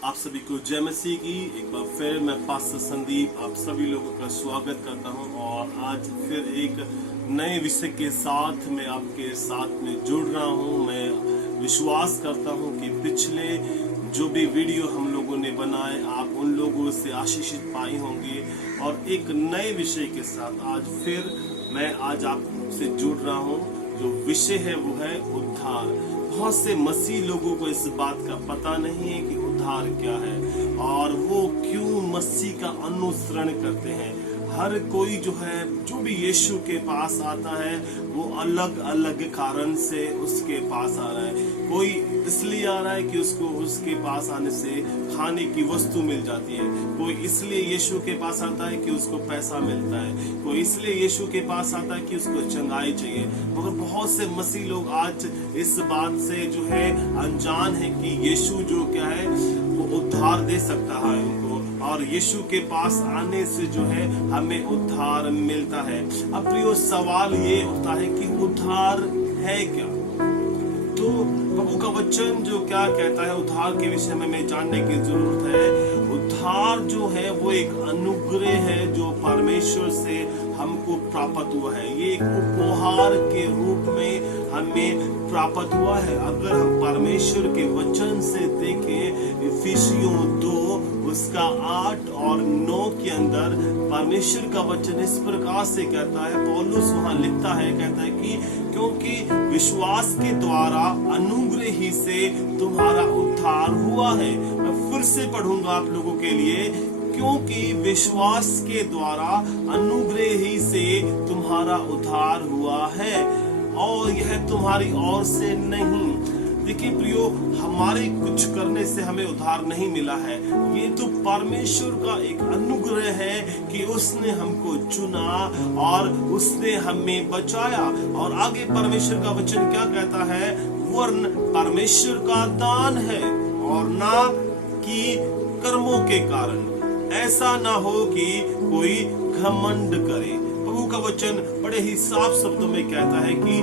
आप सभी को जय मसीह की। एक बार फिर मैं पास्टर संदीप आप सभी लोगों का स्वागत करता हूं और आज फिर एक नए विषय के साथ मैं आपके साथ में जुड़ रहा हूं। मैं विश्वास करता हूं कि पिछले जो भी वीडियो हम लोगों ने बनाए आप उन लोगों से आशीषित पाए होंगे और एक नए विषय के साथ आज फिर मैं आज आपसे जुड़ रहा हूं। जो विषय है वो है उद्धार। बहुत से मसीह लोगों को इस बात का पता नहीं है कि उद्धार क्या है और वो क्यों मसीह का अनुसरण करते हैं। हर कोई जो भी यीशु के पास आता है वो अलग अलग कारण से उसके पास आ रहा है। कोई इसलिए आ रहा है कि उसको उसके पास आने से खाने की वस्तु मिल जाती है। कोई इसलिए यीशु के पास आता है कि उसको पैसा मिलता है। कोई इसलिए यीशु के पास आता है कि उसको चंगाई चाहिए। मगर बहुत से मसीह लोग आज इस बात से अनजान है कि यीशु जो क्या है वो उद्धार दे सकता है उनको, और यीशु के पास आने से हमें उद्धार मिलता है। अब प्रियो सवाल ये उठता है कि उद्धार है क्या। तो प्रभु का वचन जो क्या कहता है उद्धार के विषय में हमें जानने की जरूरत है। उद्धार जो है वो एक अनुग्रह है जो परमेश्वर से हमको प्राप्त हुआ है। ये एक उपहार के रूप में हमें प्राप्त हुआ है। अगर हम परमेश्वर के वचन से देखें इफिसियों 2 उसका 8 और 9 के अंदर परमेश्वर का वचन इस प्रकार से कहता है। पौलुस वहां लिखता है, कहता है कि क्योंकि विश्वास के द्वारा अनुग्रह ही से तुम्हारा उद्धार हुआ है। मैं फिर से पढ़ूंगा आप लोगों के लिए, क्योंकि विश्वास के द्वारा अनुग्रह ही से तुम्हारा उद्धार हुआ है और यह तुम्हारी ओर से नहीं। देखिए प्रियो, हमारे कुछ करने से हमें उद्धार नहीं मिला है। ये तो परमेश्वर का एक अनुग्रह है कि उसने हमको चुना और उसने हमें बचाया। और आगे परमेश्वर का वचन क्या कहता है, वरन परमेश्वर का दान है और ना कि कर्मों के कारण, ऐसा ना हो कि कोई घमंड करे। प्रभु का वचन बड़े ही साफ शब्दों में कहता है कि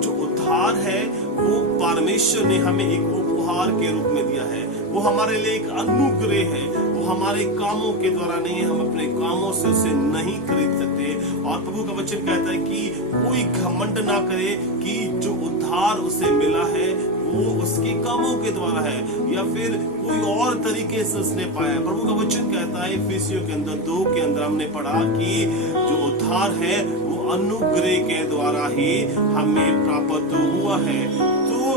जो उद्धार है वो परमेश्वर ने हमें एक उपहार के रूप में दिया है। वो हमारे लिए एक अनुग्रह है। वो हमारे कामों के द्वारा नहीं है, हम अपने कामों से उसे नहीं खरीद सकते। और प्रभु का वचन कहता है कि कोई घमंड ना करे कि जो उद्धार उसे मिला है वो उसके कामों के द्वारा है या फिर कोई और तरीके से उसने पाया। प्रभु का वचन कहता है इफिसियों के अंदर 2 के अंदर हमने पढ़ा कि जो उद्धार है वो अनुग्रह के द्वारा ही हमें प्राप्त हुआ है। तो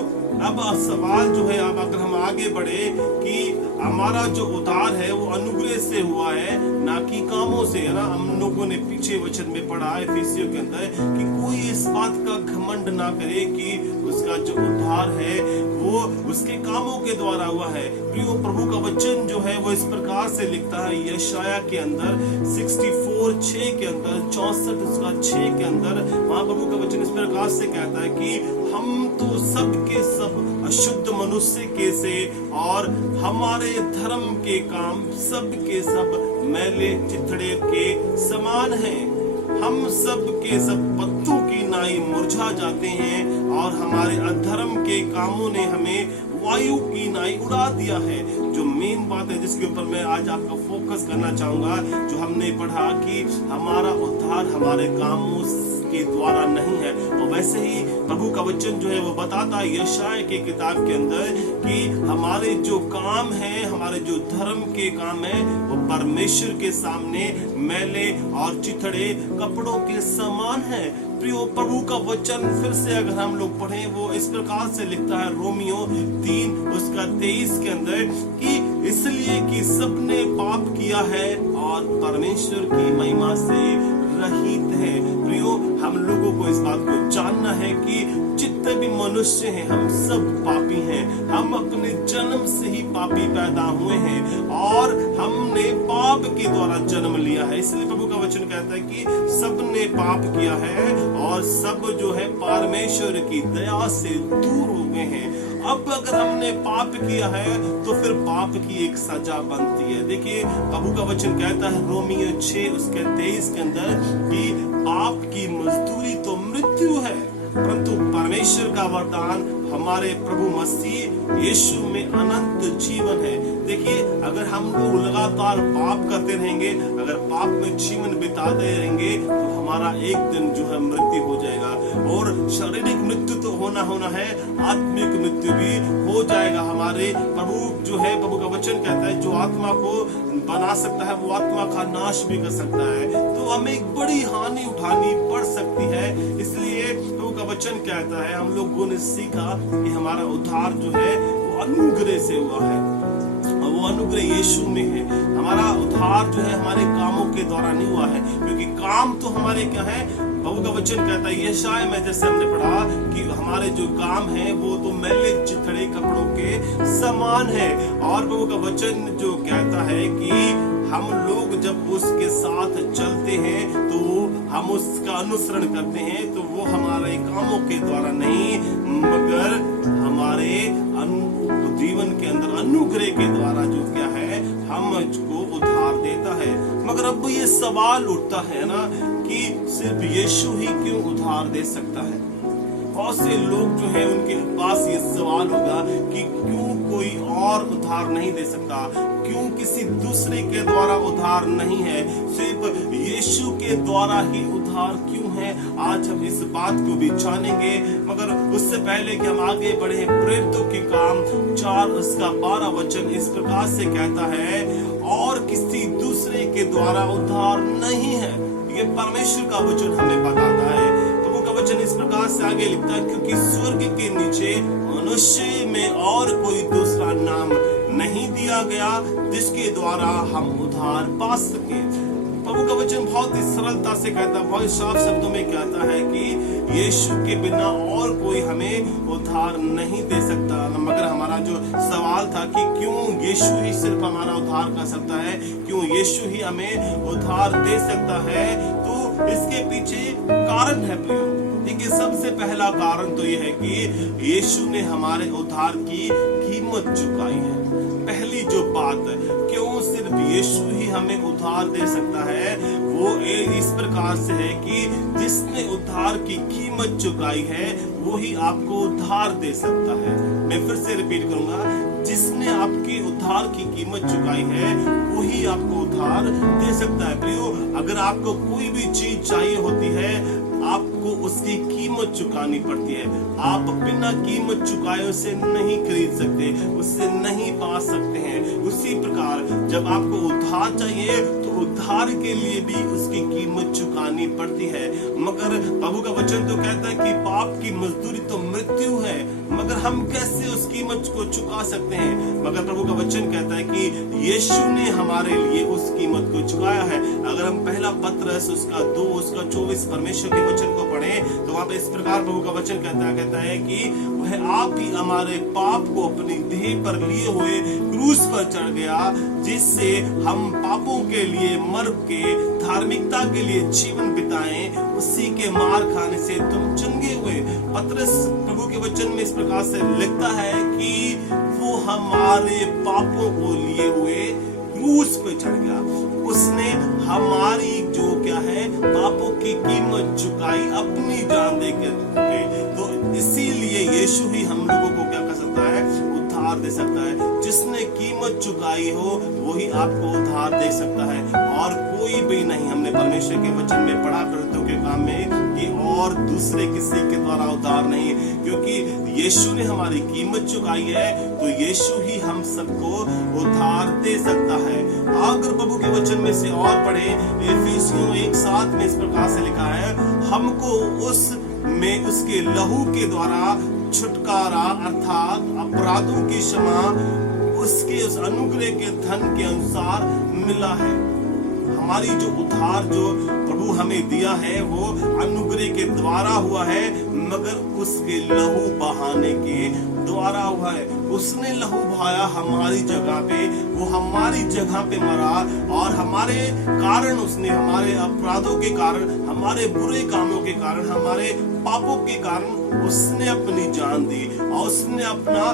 अब सवाल अब अगर हम आगे बढ़े कि हमारा जो उद्धार है वो अनुग्रह से हुआ है ना कि कामों से, है ना। हम लोगों ने पीछे वचन में पढ़ा है इफिसियों के अंदर कि कोई इस बात का घमंड ना करे कि उसका जो उद्धार है वो उसके कामों के द्वारा हुआ है। प्रियो, प्रभु का वचन वो इस प्रकार से लिखता है यशाया के अंदर 64:6 के अंदर 64 उसका 6 के अंदर वहां प्रभु का वचन इस प्रकार से कहता है कि हम तो सब के सब अशुद्ध मनुष्य के से और हमारे धर्म के काम सब के सब मैले चिथड़े के समान हैं। हम सब के सब पत्तों की नाई मुरझा जाते हैं और हमारे अधर्म के कामों ने हमें वायु की नाई उड़ा दिया है। जो मेन बात है जिसके ऊपर मैं आज आपका फोकस करना चाहूंगा, जो हमने पढ़ा कि हमारा उद्धार हमारे कामों के द्वारा नहीं है। और वैसे ही प्रभु का वचन वो बताता है यशाया के किताब के अंदर कि हमारे जो काम है, हमारे जो धर्म के काम है वो परमेश्वर के सामने मैले और चिथड़े कपड़ों के समान है। प्रियो, प्रभु का वचन फिर से अगर हम लोग पढ़ें वो इस प्रकार से लिखता है रोमियो 3 उसका 23 के अंदर कि इसलिए कि सबने पाप किया है और परमेश्वर की महिमा से रहित है। प्रियो, हम लोगों को इस बात को जानना है कि जितने भी मनुष्य हैं हम सब पापी हैं। हम अपने जन्म से ही पापी पैदा हुए हैं और हमने पाप के द्वारा जन्म लिया है। इसलिए प्रभु का वचन कहता है कि सबने पाप किया है और सब परमेश्वर की दया से दूर हो गए हैं। अब अगर हमने पाप किया है तो फिर पाप की एक सजा बनती है। देखिए प्रभु का वचन कहता है रोमियो 6 उसके 23 के अंदर कि पाप की मजदूरी तो मृत्यु है, परंतु परमेश्वर का वरदान हमारे प्रभु मसीह यीशु में अनंत जीवन है। देखिए, अगर हम लोग लगातार पाप करते रहेंगे, अगर पाप में जीवन बिताते रहेंगे, तो हमारा एक दिन जो है मृत्यु हो जाएगा। और शारीरिक मृत्यु तो होना है, आत्मिक मृत्यु भी हो जाएगा। हमारे प्रभु जो है, प्रभु का वचन कहता है, जो आत्मा को बना सकता है वो आत्मा का नाश भी कर सकता है। तो हमें एक बड़ी हानि उठानी पड़ सकती है। इसलिए प्रभु का वचन कहता है, हम लोगों ने सीखा कि हमारा उद्धार जो है वो अनुग्रह से हुआ है, और वो अनुग्रह यीशु में है। हमारा उद्धार जो है हमारे कामों के द्वारा नहीं हुआ है, क्योंकि काम तो हमारे क्या है, प्रभु का वचन कहता है, यशाया में जैसे हमने पढ़ा कि हमारे जो काम है वो तो मैले चिथड़े कपड़ों के समान है। और प्रभु का वचन जो कहता है कि हम लोग जब उसके साथ चलते हैं, तो हम उसका अनुसरण करते हैं, तो वो हमारे कामों के द्वारा नहीं, मगर हमारे जीवन के अंदर अनुग्रह के द्वारा जो क्या है हमको उद्धार देता है। मगर अब ये सवाल उठता है ना कि सिर्फ यीशु ही क्यों उद्धार दे सकता है। बहुत से लोग जो है उनके पास ये सवाल होगा कि क्यों कोई और उद्धार नहीं दे सकता, क्यों किसी दूसरे के द्वारा उद्धार नहीं है, सिर्फ यीशु के द्वारा ही उद्धार क्यों है। आज हम इस बात को भी जानेंगे, मगर उससे पहले कि हम आगे बढ़े, प्रेरितों के काम 4:12 वचन इस प्रकार से कहता है, और किसी दूसरे के द्वारा उद्धार नहीं है। ये परमेश्वर का वचन हमें बताता है। प्रभु का वचन इस प्रकार से आगे लिखता है, क्योंकि स्वर्ग के नीचे मनुष्य में और कोई दूसरा नाम नहीं दिया गया जिसके द्वारा हम उद्धार पा सके। प्रभु का वचन बहुत ही सरलता से कहता है, बहुत साफ शब्दों में कहता है कि यीशु के बिना और कोई हमें उद्धार नहीं दे सकता। मगर हमारा जो सवाल था कि क्यों यीशु ही सिर्फ हमारा उद्धार कर सकता है, क्यों यीशु ही हमें उद्धार दे सकता है, तो इसके पीछे कारण है प्रियो। देखिए, सबसे पहला कारण तो यह है कि यीशु ने हमारे उद्धार की कीमत चुकाई है। पहली जो बात, क्यों सिर्फ यीशु ही हमें उद्धार दे सकता है, वो इस प्रकार से है कि जिसने उद्धार की कीमत चुकाई है वो ही आपको उद्धार दे सकता है। मैं फिर से रिपीट करूंगा, जिसने आपके उद्धार की कीमत चुकाई है वो ही आपको उद्धार दे सकता है। प्रियो, अगर आपको कोई भी चीज चाहिए होती है, आपको उसकी कीमत चुकानी पड़ती है। आप बिना कीमत चुकाए उसे नहीं खरीद सकते, उससे नहीं पा सकते हैं। उसी प्रकार जब आपको उद्धार चाहिए तो उद्धार के लिए भी उसकी कीमत चुकानी पड़ती है। मगर प्रभु का वचन तो कहता है कि पाप की मजदूरी तो मृत्यु है, मगर हम कैसे उस कीमत को चुका सकते हैं। मगर प्रभु का वचन कहता है कि यीशु ने हमारे लिए उस कीमत को चुकाया है। अगर हम पहला पत्रस उसका 2:24 परमेश्वर के वचन को पढ़े तो वहां पे इस प्रकार प्रभु का वचन कहता है कि वह आप ही हमारे पाप को अपनी देह पर लिए हुए क्रूस पर चढ़ गया, जिससे हम पापों के लिए मर के धार्मिकता के लिए जीवन बिताएं। उसी के मार खाने से तुम चंगे हुए। पत्रस प्रभु के वचन में इस प्रकार से लिखता है कि वो हमारे पापों को लिए हुए क्रूस पे चढ़ गया। उसने हमारी जो क्या है पापों की कीमत चुकाई अपनी जान देकर। तो इसीलिए यीशु ही हम लोगों को क्या कर सकता है, उद्धार दे सकता है। जिसने कीमत चुकाई हो वही आपको उद्धार दे सकता है, और कोई भी नहीं। हमने परमेश्वर के वचन में पढ़ा प्रेरितों के काम में कि और दूसरे किसी के द्वारा उद्धार नहीं, क्योंकि यीशु ने हमारी कीमत चुकाई है, तो यीशु ही हम सबको उद्धार दे सकता है। अगर प्रभु के वचन में से और पढ़े, इफिसियों 1:7 में इस प्रकार से लिखा है, हमको उसके लहू के द्वारा छुटकारा अर्थात अपराधों की क्षमा उसके उस अनुग्रह के धन के अनुसार मिला है। हमारी जो उद्धार जो प्रभु हमें दिया है वो अनुग्रह के द्वारा हुआ है, मगर उसके लहू बहाने के द्वारा हुआ है। उसने लहू बहाया हमारी जगह पे, वो हमारी जगह पे मरा, और हमारे कारण उसने, हमारे अपराधों के कारण, हमारे बुरे कामों के कारण, हमारे पापों के कारण उसने अपनी जान दी, और उसने अपना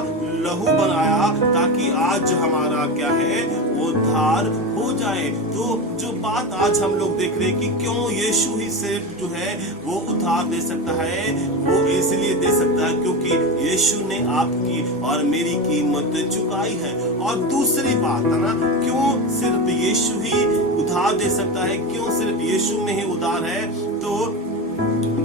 लहू बनाया ताकि आज हमारा क्या है, उद्धार हो जाए। तो जो बात आज हम लोग देख रहे हैं कि क्यों यीशु ही सिर्फ जो है वो उद्धार दे सकता है, वो इसलिए दे सकता है क्योंकि यीशु ने आपकी और मेरी कीमत चुकाई है। और दूसरी बात है ना, क्यों सिर्फ यीशु ही उद्धार दे सकता है, क्यों सिर्फ यीशु में ही उद्धार है, तो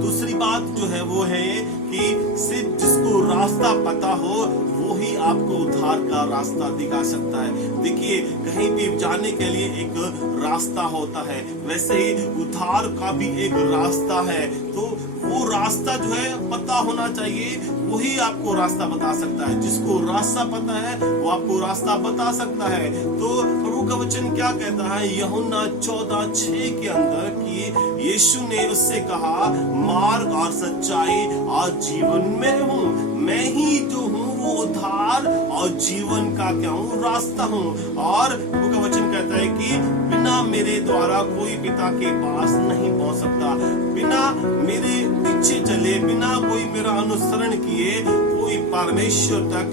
दूसरी बात जो है वो है कि सिर्फ जिसको रास्ता पता हो वो ही आपको उद्धार का रास्ता दिखा सकता है। देखिए, कहीं भी जाने के लिए एक रास्ता होता है, वैसे ही उद्धार का भी एक रास्ता है। तो वो रास्ता जो है पता होना चाहिए, वही आपको रास्ता बता सकता है। जिसको रास्ता पता है वो आपको रास्ता बता सकता है। तो प्रभु का वचन क्या कहता है यूहन्ना 14:6 के अंदर कि यीशु ने उससे कहा, मार्ग और सच्चाई और जीवन में हूँ, मैं ही जो हूँ वो उद्धार और जीवन का क्या हूँ, रास्ता हूँ। और प्रभु का वचन कहता है कि बिना मेरे द्वारा कोई पिता के पास नहीं पहुंच सकता, बिना मेरे पीछे चले, बिना कोई मेरा अनुसरण किए कोई परमेश्वर तक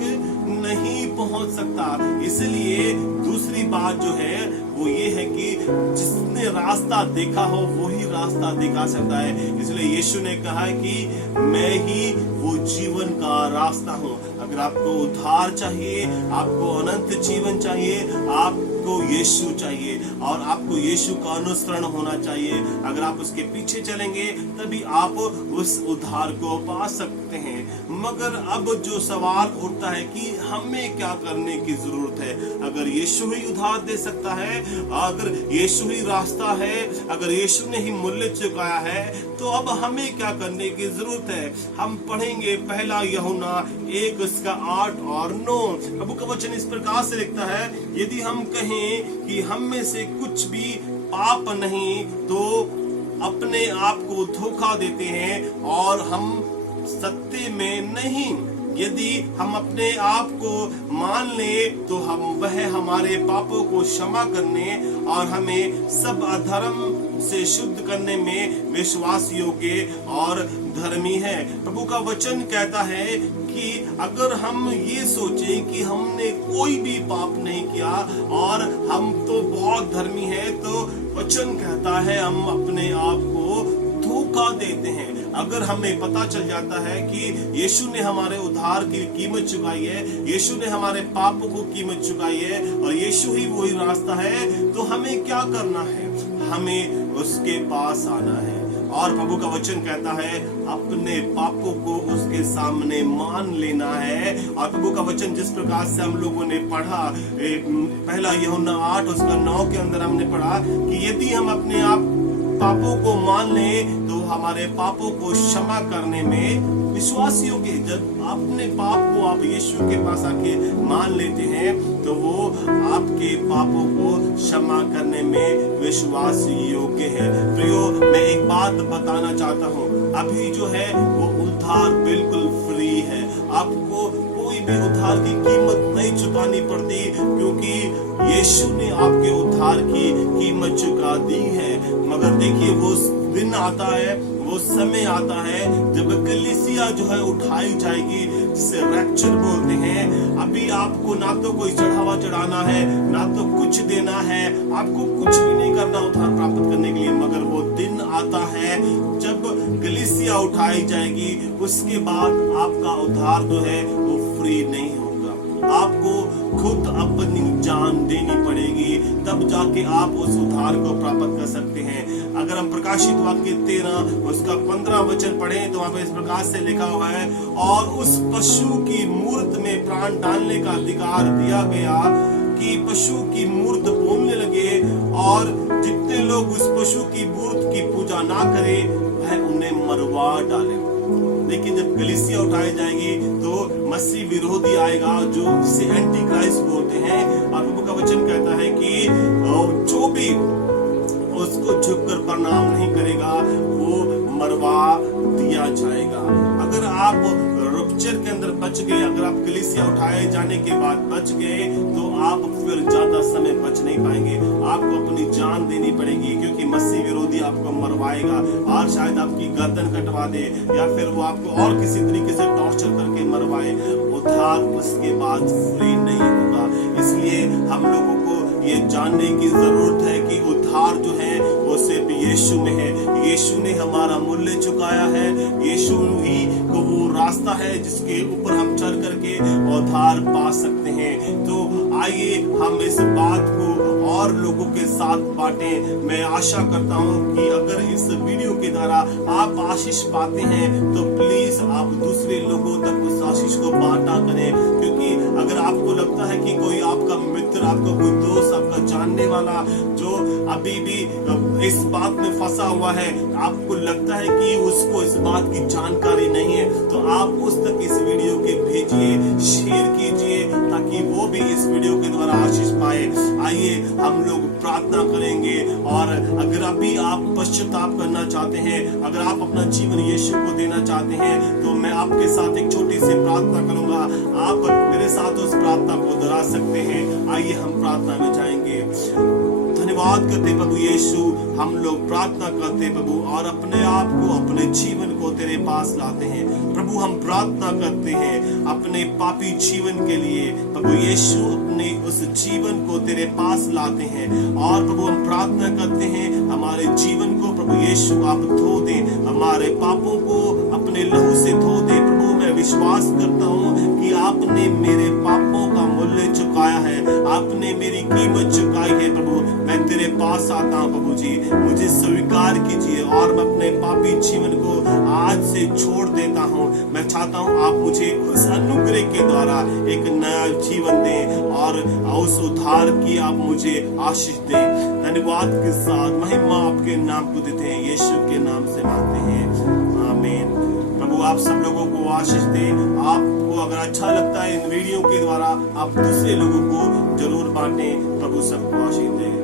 नहीं पहुंच सकता। इसलिए दूसरी बात जो है वो ये है कि जिसने रास्ता देखा हो वही रास्ता दिखा सकता है। इसलिए यीशु ने कहा है कि मैं ही वो जीवन का रास्ता हूँ। अगर आपको उद्धार चाहिए, आपको अनंत जीवन चाहिए, आपको यीशु चाहिए और आपको यीशु का अनुसरण होना चाहिए। अगर आप उसके पीछे चलेंगे तभी आप उस उद्धार को पा सकते हैं। मगर अब जो सवाल उठता है कि हमें क्या करने की जरूरत है। अगर यीशु ही उद्धार दे सकता है, अगर यीशु ही रास्ता है, अगर यीशु ने ही मूल्य चुकाया है, तो अब हमें क्या करने की जरूरत है। हम पढ़ेंगे पहला यूहन्ना 1:8 और 9। प्रभु का वचन इस प्रकार से लिखता है, यदि हम कहें कि हम में से कुछ भी पाप नहीं तो अपने आप को धोखा देते हैं और हम सत्य में नहीं। यदि हम अपने आप को मान लें तो वह हमारे पापों को क्षमा करने और हमें सब अधर्म से शुद्ध करने में विश्वास योग्य और धर्मी है। प्रभु का वचन कहता है कि अगर हम ये सोचें कि हमने कोई भी पाप नहीं किया और हम तो बहुत धर्मी हैं, तो वचन कहता है हम अपने आप को धोखा देते हैं। अगर हमें पता चल जाता है कि यीशु ने हमारे उद्धार की कीमत चुकाई है, यीशु ने हमारे पापों को कीमत चुकाई है और यीशु ही वही रास्ता है, तो हमें क्या करना है, हमें उसके पास आना है। और प्रभु का वचन कहता है अपने पापों को उसके सामने मान लेना है। और प्रभु का वचन जिस प्रकार से हम लोगों ने पढ़ा, पहला यूहन्ना 8 उसका 9 के अंदर हमने पढ़ा कि यदि हम अपने आप पापों को मान लें तो हमारे पापों को क्षमा करने में विश्वास योग्य। जब अपने पाप को आप यीशु के पास आके मान लेते हैं तो वो आपके पापों को क्षमा करने में विश्वास योग्य है। प्रियो, मैं एक बात बताना चाहता हूँ, अभी जो है वो उद्धार बिल्कुल फ्री है। आपको कोई भी उद्धार की कीमत नहीं चुकानी पड़ती, क्योंकि यीशु ने आपके उद्धार की कीमत चुका दी है। मगर देखिए, वो दिन आता है, वो समय आता है जब कलीसिया जो है उठाई जाएगी, जिसे रैप्चर बोलते हैं। अभी आपको ना तो कोई चढ़ावा चढ़ाना है, ना तो कुछ देना है, आपको कुछ भी नहीं करना उद्धार प्राप्त करने के लिए। मगर वो दिन आता है जब कलीसिया उठाई जाएगी, उसके बाद आपका उद्धार जो है वो फ्री नहीं होगा। आपको खुद अपनी जान देनी पड़ेगी, तब जाके आप उस उद्धार को प्राप्त कर सकते हैं। अगर हम प्रकाशित वाक्य 13 उसका 15 वचन पढ़ें तो वहां पर इस प्रकार से लिखा हुआ है, और उस पशु की मूर्त में प्राण डालने का अधिकार दिया गया कि पशु की मूर्त बोलने लगे, और जितने लोग उस पशु की मूर्त की पूजा ना करें वह उन्हें मरवा डाले। लेकिन जब कलीसिया उठाई जाएगी तो मसीह विरोधी आएगा, जो जिसे एंटी क्राइस्ट बोलते हैं। और प्रभु का वचन कहता है कि जो भी उसको झुककर प्रणाम नहीं करेगा वो मरवा दिया जाएगा। अगर आप रप्चर के अंदर बच गए, अगर आप कलीसिया उठाए जाने के बाद बच गए, तो आप फिर ज्यादा समय बच नहीं पाएंगे, आपको अपनी जान देनी पड़ेगी, क्योंकि मसीह विरोधी आपको मरवाएगा और शायद आपकी गर्दन कटवा दे या फिर वो आपको और किसी तरीके से टॉर्चर करके मरवाए। उद्धार उसके बाद फ्री नहीं होगा। इसलिए हम लोगों को ये जानने की जरूरत है कि उद्धार जो है वो सिर्फ यीशु में है। यीशु ने हमारा मूल्य चुकाया है। यीशु ही को वो रास्ता है जिसके ऊपर हम चल करके उद्धार पा सकते हैं। तो आइए हम इस बात को और लोगों के साथ बांटें। मैं आशा करता हूं कि अगर इस वीडियो के द्वारा आप आशीष पाते हैं तो प्लीज आप दूसरे लोगों तक उस आशीष को बांटा करें, क्योंकि अगर आपको लगता है कि कोई आपका मित्र, आपका कोई दोस्त, आपका जानने वाला जो अभी भी इस बात में फंसा हुआ है, आपको लगता है कि उसको इस बात की जानकारी नहीं है, तो आप उस तक इस वीडियो के भेजिए, शेयर कीजिए, ताकि वो भी इस वीडियो के द्वारा आशीष पाए। आइए हम लोग प्रार्थना करेंगे, और अगर अभी आप पश्चाताप करना चाहते हैं, अगर आप अपना जीवन यीशु को देना चाहते हैं, तो मैं आपके साथ एक छोटी सी प्रार्थना करूंगा। आप मेरे साथ उस प्रार्थना को दोहरा सकते हैं। आइए हम प्रार्थना में जाएंगे। धन्यवाद करते प्रभु यीशु, हम लोग प्रार्थना करते प्रभु और अपने आप को, अपने जीवन को तेरे पास लाते हैं। प्रभु हम प्रार्थना करते हैं अपने पापी जीवन के लिए। प्रभु यीशु अपने उस जीवन को तेरे पास लाते हैं, और प्रभु हम प्रार्थना करते हैं हमारे जीवन को प्रभु यीशु आप धो दें, हमारे पापों को अपने लहू से धो दें। प्रभु मैं विश्वास करता हूँ कि आपने मेरे पापों का मूल्य चुकाया है, आपने मेरी कीमत चुकाई है। प्रभु मैं तेरे पास आता हूँ प्रभु जी, मुझे स्वीकार कीजिए और मैं अपने पापी जीवन को आज से छोड़ देता हूँ। मैं चाहता हूँ आप मुझे उस अनुग्रह के द्वारा एक नया जीवन दें और उस उद्धार की आप मुझे आशीष दें। धन्यवाद के साथ महिमा आपके नाम को देते हैं, यीशु के नाम से मांगते हैं, आमीन। प्रभु आप सब लोगों को आशीष दें। आपको अगर अच्छा लगता है इन वीडियो के द्वारा आप दूसरे लोगों को जरूर बांटें। प्रभु सबको आशीष दें।